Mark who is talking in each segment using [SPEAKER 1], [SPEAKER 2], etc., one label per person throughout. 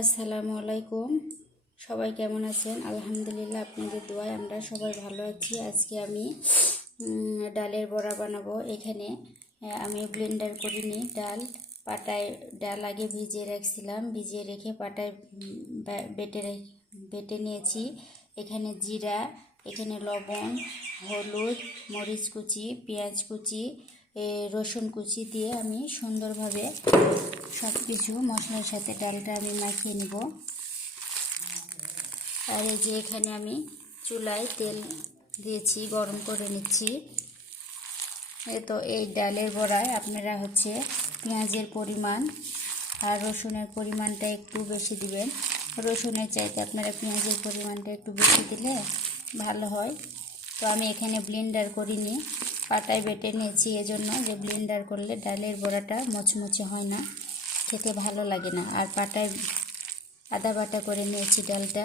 [SPEAKER 1] আসসালামু আলাইকুম। সবাই কেমন আছেন? আলহামদুলিল্লাহ আপনাদের দোয়ায় আমরা সবাই ভালো আছি। আজকে আমি ডালের বড়া বানাবো। এখানে আমি ব্লেন্ডার করিনি। ডাল পাটায়, ডাল আগে ভিজিয়ে রাখছিলাম। ভিজিয়ে রেখে পাটায় বেটে বেটে নিয়েছি। এখানে জিরা, এখানে লবণ, হলুদ, মরিচ কুচি, পেঁয়াজ কুচি রসুন কুচি দিয়ে আমি সুন্দরভাবে সব কিছু মশলার সাথে ডালটা আমি মাখিয়ে নেব। আর এই যে এখানে আমি চুলায় তেল দিয়েছি, গরম করে নিচ্ছি। এই তো এই ডালের বড়ায় আপনারা হচ্ছে পেঁয়াজের পরিমাণ আর রসুনের পরিমাণটা একটু বেশি দিবেন। রসুনের চাইতে আপনারা পেঁয়াজের পরিমাণটা একটু বেশি দিলে ভালো হয়। তো আমি এখানে ব্লেন্ডার করিনি। পাটায় বেটে নিয়েছি, এজন্য যে ব্লেন্ডার করলে ডালের বড়াটা মচমচে হয় না, খেতে ভালো লাগে না। আর পাটায় আদা বাটা করে নিয়েছি ডালটা।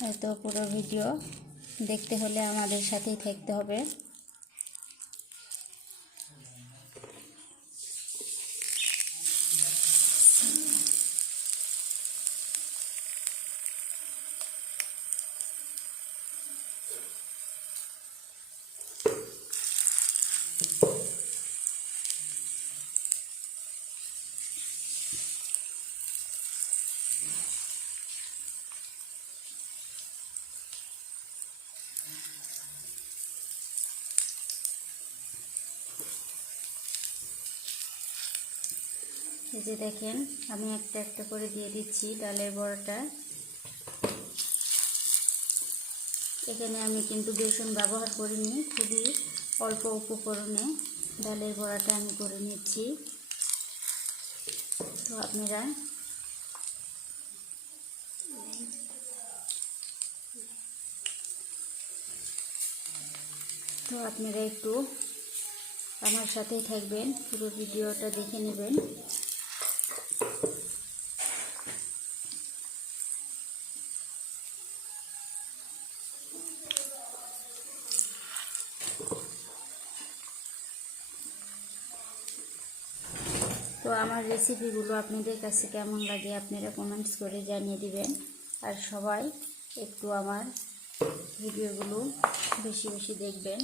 [SPEAKER 1] হয়তো পুরো ভিডিও দেখতে হলে আমাদের সাথেই থাকতে হবে। যে দেখেন, আমি একটা একটা করে দিয়ে দিচ্ছি ডালের বড়াটা। এখানে আমি কিন্তু বেসন ব্যবহার করিনি, খুবই অল্প উপকরণে ডালের বড়াটা আমি করে নিচ্ছি। তো আপনারা তো আপনারা একটু আমার সাথেই থাকবেন, পুরো ভিডিওটা দেখে নেবেন। তো আমার রেসিপিগুলো আপনাদের কাছে কেমন লাগে আপনারা কমেন্টস করে জানিয়ে দিবেন। আর সবাই একটু আমার ভিডিওগুলো বেশি বেশি দেখবেন।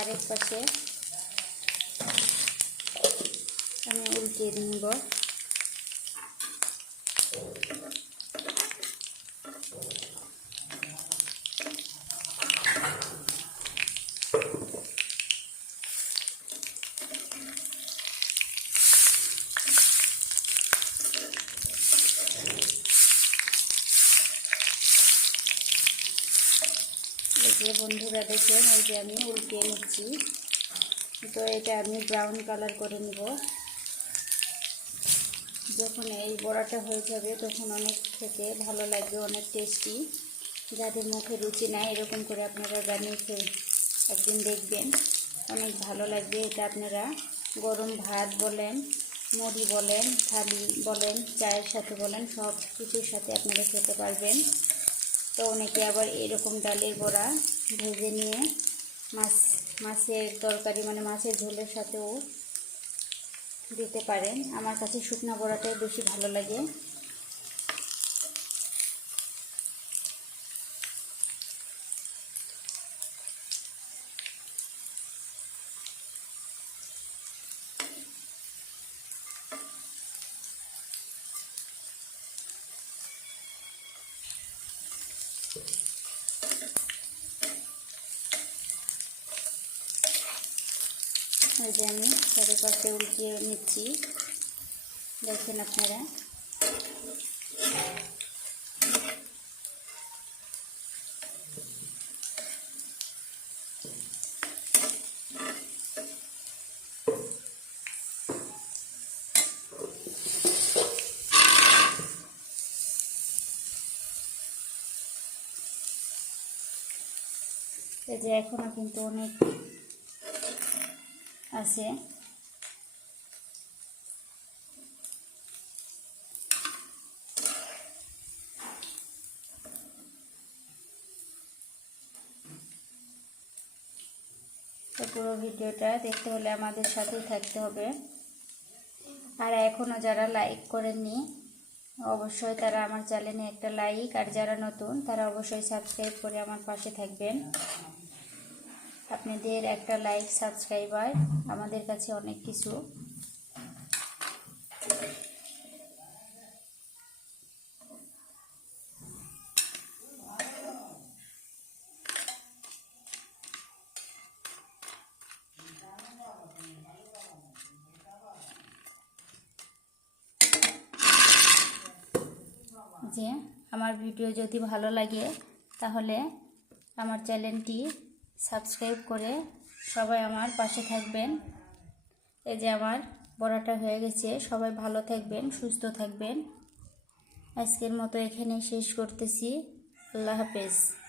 [SPEAKER 1] আরেক পাশে আমি উল্টিয়ে নিব বন্ধুরা দেখেন ওই যে আমি উল্টিয়ে নিচ্ছি। তো এটা আমি ব্রাউন কালার করে নিব। যখন এই বড়াটা হয়ে যাবে তখন অনেক খেতে ভালো লাগবে অনেক টেস্টি যাদের মুখে রুচি নাই, এরকম করে আপনারা বানিয়ে একদিন দেখবেন। অনেক ভালো লাগবে এটা আপনারা। গরম ভাত বলেন, মুড়ি বলেন, থালি বলেন, চায়ের সাথে বলেন, সব কিছুর সাথে আপনারা খেতে পারবেন। তো অনেকে আবার এরকম ডালের বড়া ভেজে নিয়ে মাছ, মাছের তরকারি মানে মাছের ঝোলের সাথেও দিতে পারেন। আমার কাছে শুকনা বড়াটাই বেশি ভালো লাগে। ওই যে আমি চারিপাশে উল্টিয়ে নিচ্ছি। দেখেন আপনারা। যে এখনও কিন্তু অনেক আছে। তো পুরো ভিডিওটা দেখতে হলে আমাদের সাথেই থাকতে হবে। আর এখনও যারা লাইক করেননি, অবশ্যই তারা আমার চ্যানেলে একটা লাইক আর যারা নতুন, তারা অবশ্যই সাবস্ক্রাইব করে আমার পাশে থাকবেন। আপনাদের একটা লাইক সাবস্ক্রাইবার আমাদের কাছে অনেক কিছু। যে আমার ভিডিও যদি ভালো লাগে, তাহলে আমার চ্যানেলটি সাবস্ক্রাইব করে সবাই আমার পাশে থাকবেন। এই যে আমার বড়াটা হয়ে গেছে, সবাই ভালো থাকবেন, সুস্থ থাকবেন। আজকের মতো এখানে শেষ করতেছি। আল্লাহ হাফেজ।